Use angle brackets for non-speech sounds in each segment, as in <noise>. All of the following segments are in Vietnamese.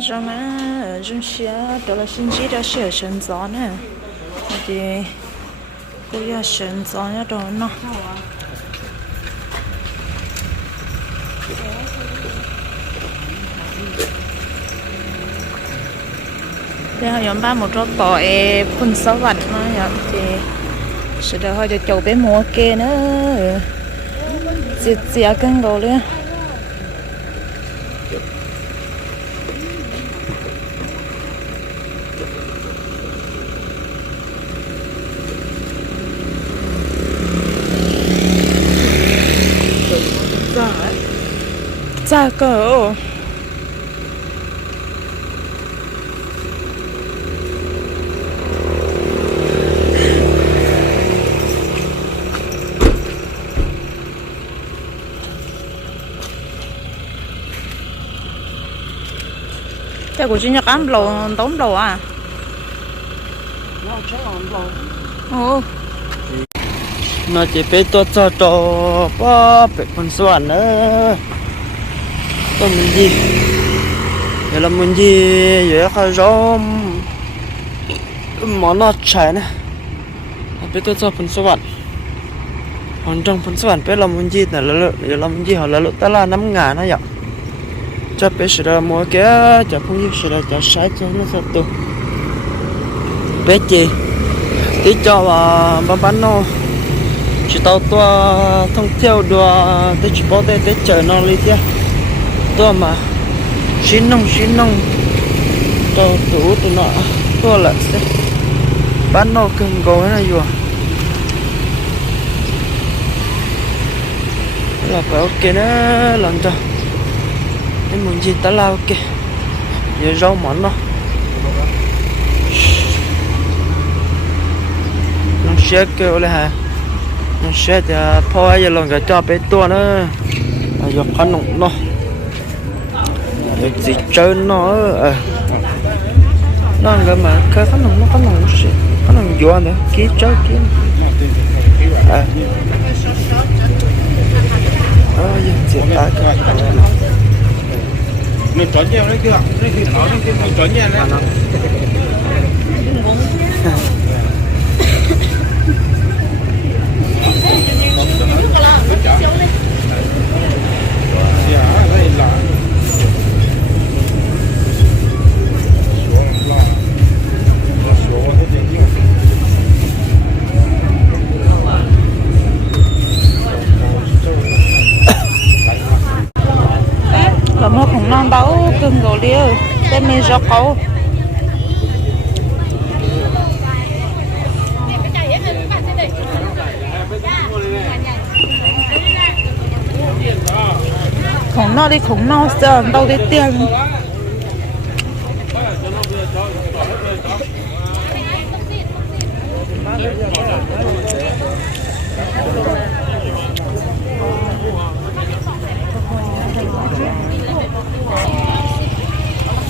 rồi mà chúng sẽ đó là xin chỉ đã sẽ sinh gió nè thì bây giờ sinh gió nhá đó nó đây họ nhóm ba một chỗ tỏi e phun sáu vật nó nhở dạ, thì sẽ được họ cho chầu bé mua kia nữa. Diệt diệt cân đồ lên giá cỡ Thế của chị nhật ăn lầu tốn lầu à? Ồ, nó chỉ biết tôi cho cho bó bị con xoan nữa tôi mình gì? Giờ là mình gì giờ khai rõ món nó chảy nè. Biết tôi cho phần số bạn còn trong phần số bạn biết là mình gì là là giờ là mình gì? Họ là lúc ta là năm ngàn nó vậy. Cho biết sự là mua cái cho không biết sự là cho sai cho nó sao tu biết gì? Tí cho và bà bán nó. Chỉ tao tua thông theo đùa tới chỉ bảo tới tới chờ nó đi theo tua mà xin nông xin nông tao tủ tụi nọ tua là sẽ bán nó cần gói này vừa là phải ok đó lần cho em muốn gì ta là ok giờ rau món nó nó sẽ kêu là hả nó sẽ cho phô giờ lần cái cho bé tua nữa à giờ khăn nồng nó được gì chơi nó à nó cái mà cái khăn nồng nó khăn nồng nó sẽ khăn nồng vô nữa kí chơi kí à à giờ chỉ ta cái nó trốn nhau đấy kia nó thì nó nó kia nó trốn nhau đấy mua cưng gỗ liêu tên mình rõ cấu khổng no đi, khổng no giờ đâu đi tiền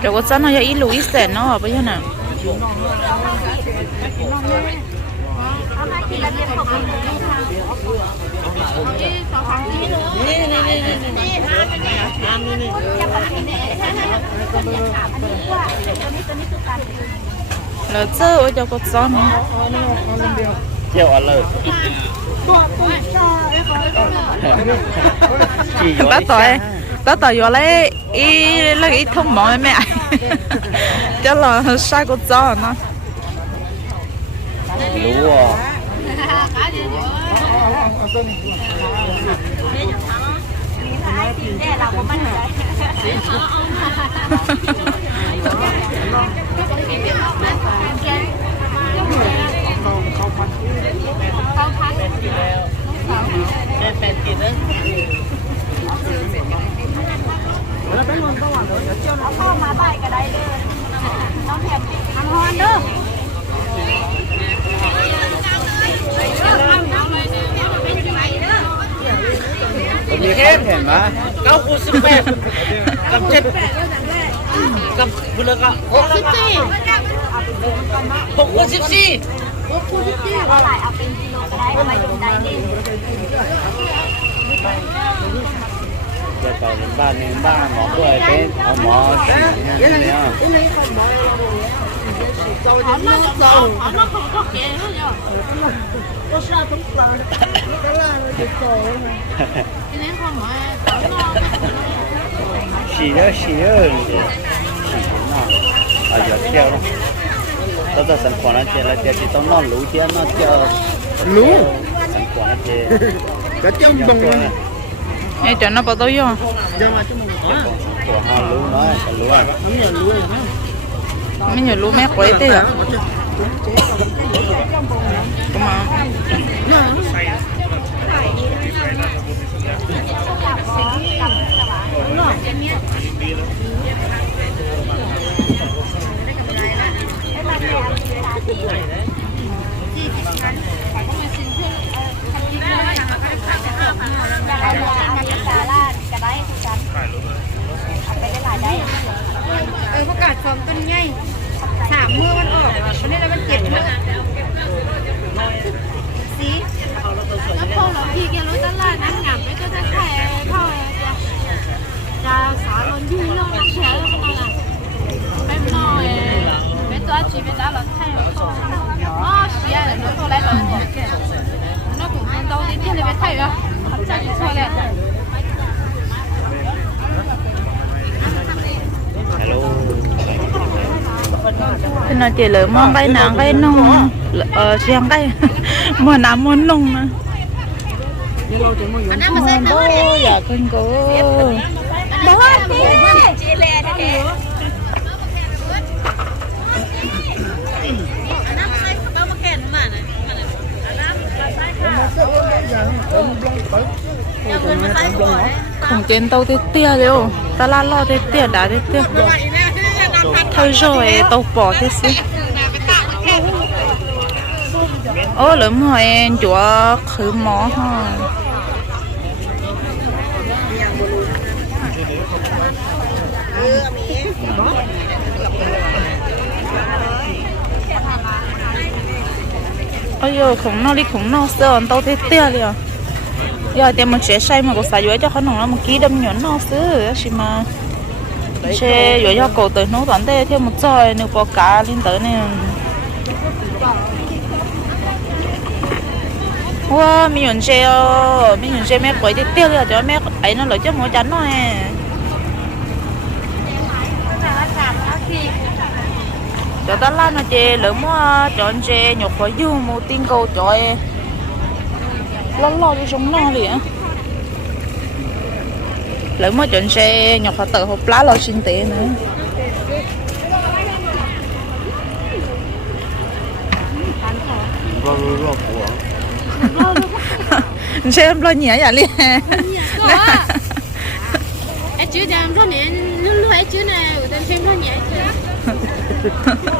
저거 싸나야 일로 있어 너 아버지나 cho quạt gió cho quạt gió nữa chiều ở lời chỉ vô bắt vô lấy ý lấy ý thông báo mẹ cho là sai quạt gió nó lúa มีแค่เห็นไหม เก้าคูสิบแปดกับเจ็ดกับบุรกะหกสิบสี่หกคูสิบสี่ จะไปเป็นบ้านในบ้านหมอด้วยเป็นเอาหมอฉีดเนี่ยเนี่ย 洗了洗了，洗嘛，啊有跳了， ก็จะสังขวานเจแล้วเจจีต้องนอนรู้เจนอนเจอรู้สังขวานะเจจะจังตรงเลยไอ้เจ้าน่าประตัวย่อจะมาชั่วโมงหัวหารู้น้อยรู้อะไม่อยากรู้เลยไม่อยากรู้แม่ก๋วยเตี๋ยวก็มาเที่ที่นั้นแต่ก็มาซื้เครื่องคันที่ไม่ได้ทำาให้ายนะครั 人到底天里边太阳，这就错了。 hello， Thế nào chị lỡ mong cái nàng cái nông Ờ, xem cái Mùa nắng mùa nông nè Mùa bố dạ con cô จ๋ Không trên tàu thì tia đều Ta la lo thì tia đã thì tia. Thôi rồi tàu bỏ thì xí. Ô lượm hỏi chúa khử mó ha. Ôi yo khủng nó đi khủng nó sơ tao thế tia liền giờ tiền mình sẽ say mà có xài dưới cho khả năng là một ký đâm nhọn nó sơ chỉ mà sẽ dưới cho cầu tới nấu toàn thế theo một trời nếu có cá lên tới này. Wow mình nhọn xe mình nhọn xe mẹ quậy thế tia liền cho mẹ ấy nó lấy cho mỗi chắn nó cho ta la nó chê lỡ mua chọn chê nhục khỏi dư một tiên cầu chọi lo lo cho sống no đi á lỡ mua chọn chê nhục khỏi tự hộp lá lo xin tiền nữa. Lo lo lo <laughs> chê em lo nhẹ vậy liền. Em chưa làm rồi nè, lúc lúc nè, ở đây xem nó nhẹ chưa? <laughs>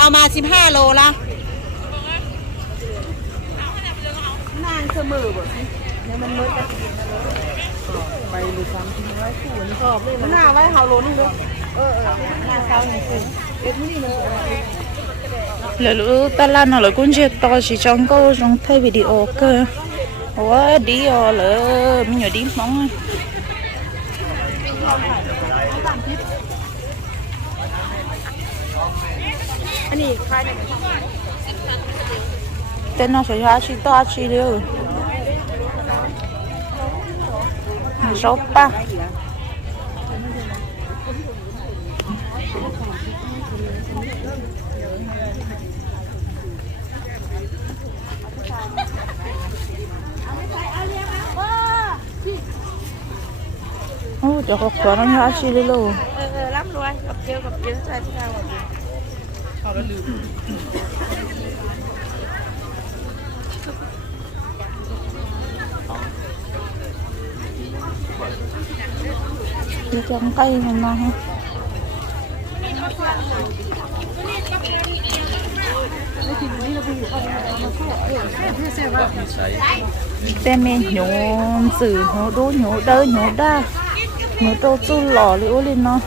เอามาสิบห้าโลละนางเสมอบ่เนี่ยมันมืด หน้าไว้เฮาโลนึงด้วยเออเออหน้าเซาหนึ่งคือเอ็ดนี่เลย lỡ lỡ ta lan nó lỡ cũng chưa to chỉ trong câu trong thay video cơ ủa đi ở lỡ mình nhớ đi mong นี่ใครเต้นน้องสาวชิโต้ชิเดียวซบปะโอ้เดี๋ยวขอขอน้องยาชีเลยลเออออร่ำรวยกับเจียวกับเจียวใช่ที่เราาแล้วลืมมีเตีงใกล้มันมาฮะแต่เมนโยมสื่อหนูดูหนูเดินูได้หนูโตสู้หล่อเลยโอ้ลินเนาะ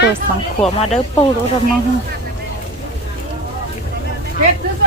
เปิดสังขวมาเด้อปูรู้ทำไม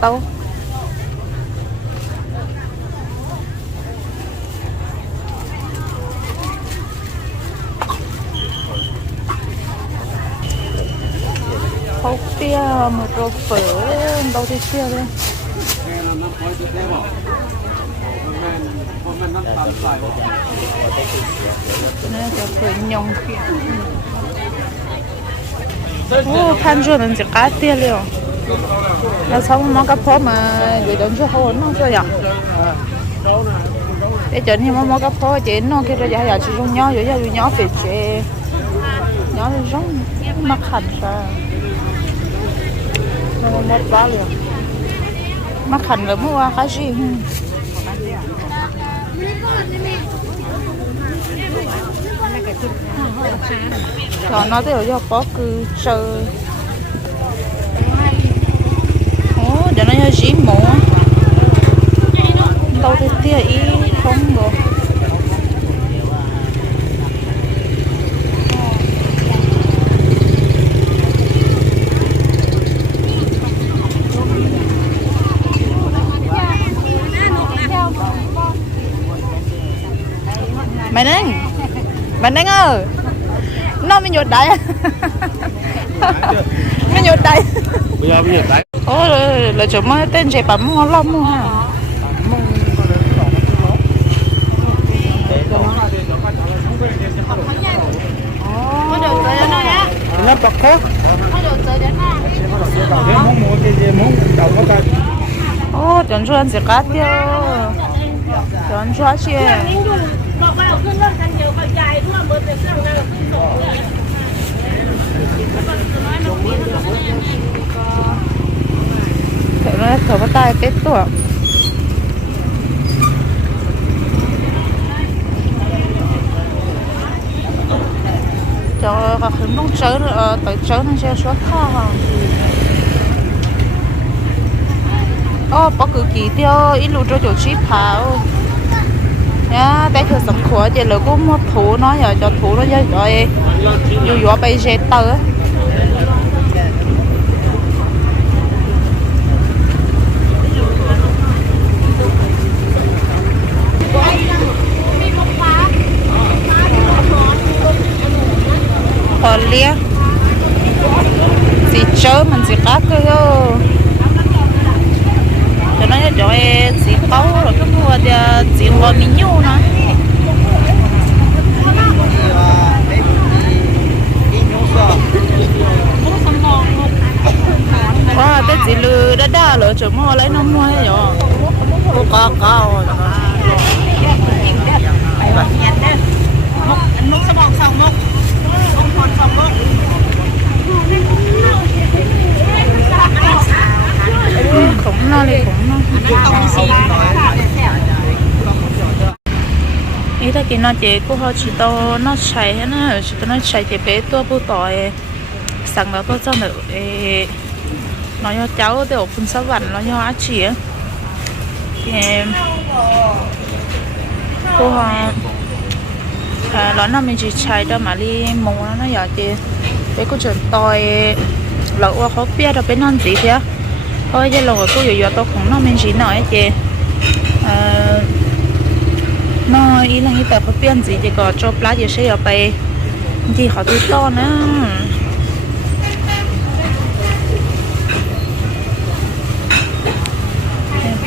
tay tấu hộp bia một rổ phở đâu thì bia đây nên cho phở nhông ô than cho nên chỉ cá tia liệu là xong món cá phó mà gửi đến cho hồn nó cho vậy để cho nên món cá phó chỉ nó kia rồi giờ chỉ dùng nhỏ rồi giờ dùng nhỏ phải chế. Nhỏ giống mắc hẳn ra. Nó một bá liền. Mắc hẳn là mua cái gì cho nó tới cho có cứ chơi ồ dí mổ. Đâu thì tia ý không được mày nâng mày nâng ơi. Nó mới nhột đáy. <laughs> Mới nhột đáy. Bây giờ bây giờ đấy โอ้เราจะมาเต้นใช้ปั๊มมัล้อมมัวฮะ那不可。哦，转出来自，อกวเรานรถคันเดียวกับยายทั่วเมืองแต่เครื่องนั้นเราขึ้นสองเครื่องแล้วก็น้อยน้องมีมันก็ไม่ได้ยังไง Thế nó thở bắt tay tết tuổi cho và khứng đông chớ nữa ờ, tới chớ nó sẽ xuất kho ô bỏ cứ kỳ tiêu ít lụt cho chỗ chip pháo nhá, bé thử sống khóa chỉ là có một thú nó giờ cho thú nó giờ rồi dù dù bây giờ tớ còn lia xì chớ mình xì cá cơ yo cho nó cho em xì tấu rồi cái mua thì xì hoa mì nhu nó tới chỉ lừa đã đa rồi chỗ mua lấy nó mua hay rồi có có có mốc bọc xong mốc ông còn xong mốc khủng nó đi khủng nó ý ta kì nó chế cô họ chỉ to nó chạy hết nó chỉ to nó chạy chế bé tua bu tỏi sẵn đó tôi cho nữa nó cho cháu tôi ở phun sáu vạn nó cho á chị á cô họ À, lỡ nó mình chỉ chạy đó mà đi mù nó nó giờ chị bé cô chuẩn tôi lỡ qua khó biết đâu bé non gì thế? Thôi, giờ lẩu cô giờ giờ tôi cũng nó, mình chỉ nói chị à, nó ý là như tập khó biết gì thì có cho plá gì sẽ ở bay thì họ tôi to nữa.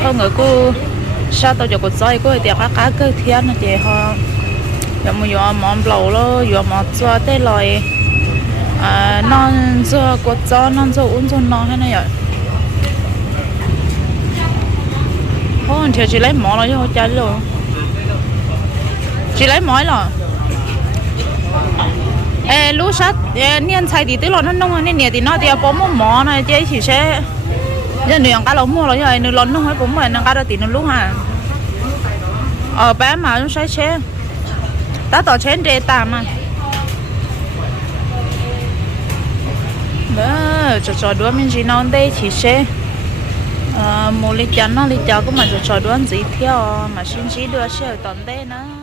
Không ngờ cô, sao tôi cho cô chơi cô thì cá cá cơ thiên là chị họ giờ mà giờ món lẩu lo giờ mà cho tê lời à non cho quất cho non cho uống cho non hay này vậy thôi, thì chị lấy món rồi chứ, không chơi rồi chị lấy món rồi ê sát niên xài thì tới là nó nông nên nè thì nó thì có một món này, chứ chỉ sẽ giờ nương cá lẩu mua rồi rồi nương lớn nông hay cũng mà nương cá đó thì nó lúc hà ở bé mà nó sai chế ta tỏ chén đề tà mà. Đó cho cho đua mình chỉ non đây chỉ xe mua lịch chắn nó lịch cháo cũng mà cho cho đua gì theo, mà xin chỉ đua ở tận đây nữa.